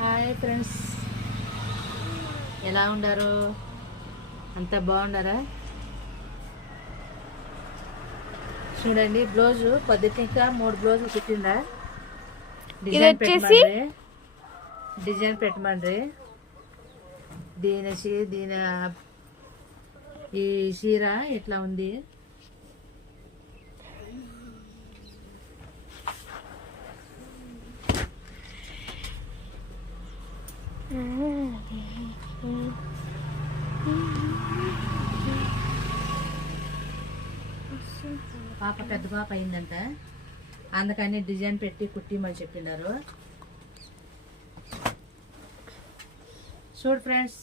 Hi friends, ఎలా ఉండారు? అంతా బాగుండారా? చూడండి, బ్లౌజు పొద్దుటిగా 3 బ్లౌజులు కుట్టిందా. డిజైన్ పెట్టమండ్రి. దీని ఈ చీర ఇట్లా ఉంది. పెద్ద పాప అయిందంట, అందుకని డిజైన్ పెట్టి కుట్టిమని చెప్పినారు. చూడు ఫ్రెండ్స్,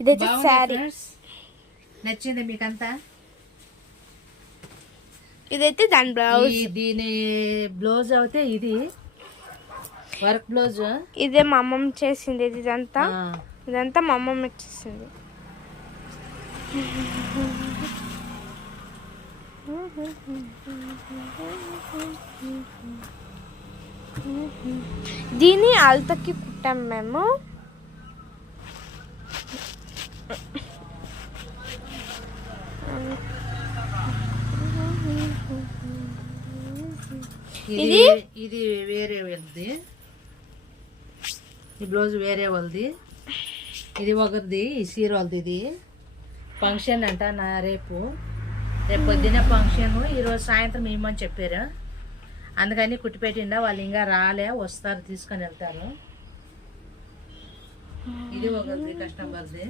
ఇదైతే సారీ. నచ్చింది మీకంతా? ఇదైతే దాని బ్లౌజ్. దీని బ్లౌజ్ అయితే ఇది వర్క్ బ్లౌజ్. ఇదే మా అమ్మమ్మ చేసింది. ఇదంతా మా అమ్మమ్మ చేసింది. దీన్ని అల్తకి కుట్టాం మేము. ఇది వేరే వాళ్ళది, ఈ బ్లౌజ్ వేరే వాళ్ళది, ఇది ఒకరిది, ఈ చీర వాళ్ళది. ఇది ఫంక్షన్ అంట రేపు పొద్దున్నే ఫంక్షన్. ఈరోజు సాయంత్రం ఇవ్వమని చెప్పారు, అందుకని కుట్టిపెట్టిండా. వాళ్ళు ఇంకా రాలే, వస్తారు, తీసుకొని వెళ్తారు. ఇది ఒకరిది, కస్టమర్ది.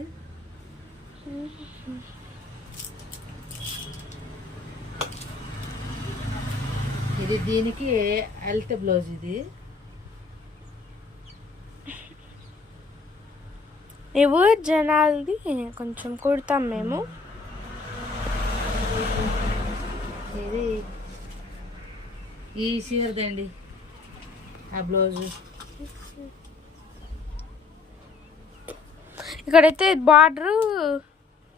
ఇది దీనికి హెల్త్ బ్లౌజ్. ఇది ఇవి జనాలది కొంచెం కుడతాం మేము. ఇది ఈ చీరదండి ఆ బ్లౌజు. ఇక్కడైతే బార్డర్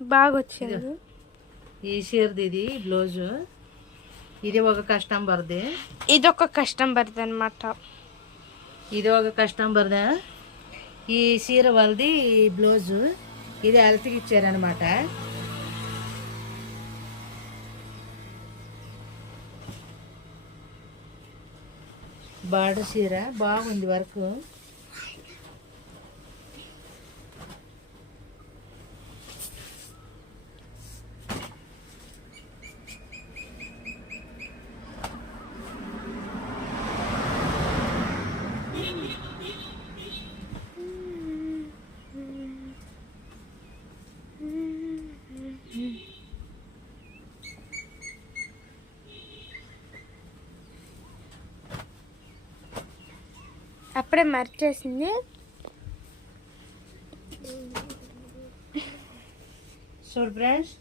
బాగా వచ్చింది. ఈ చీరది ఇది బ్లౌజు. ఇది ఒక కస్టమర్ది, ఇది ఒక కస్టమర్ది అనమాట. ఇది ఒక కస్టమర్దా. ఈ చీర వాళ్ళది బ్లౌజు. ఇది హెల్త్కి ఇచ్చారనమాట. బార్డర్ చీర బాగుంది, వర్క్. అప్పుడే మర్చేసింది. చూడు ఫ్రెండ్స్,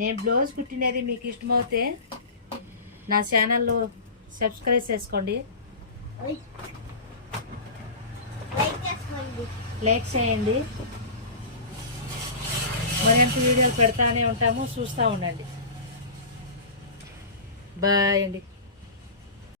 నేను బ్లౌజ్ కుట్టినది మీకు ఇష్టమవుతే నా ఛానల్లో సబ్స్క్రైబ్ చేసుకోండి, లైక్ చేయండి. మరింత వీడియోలు పెడతానే ఉంటాము, చూస్తూ ఉండండి. బాయ్ అండి.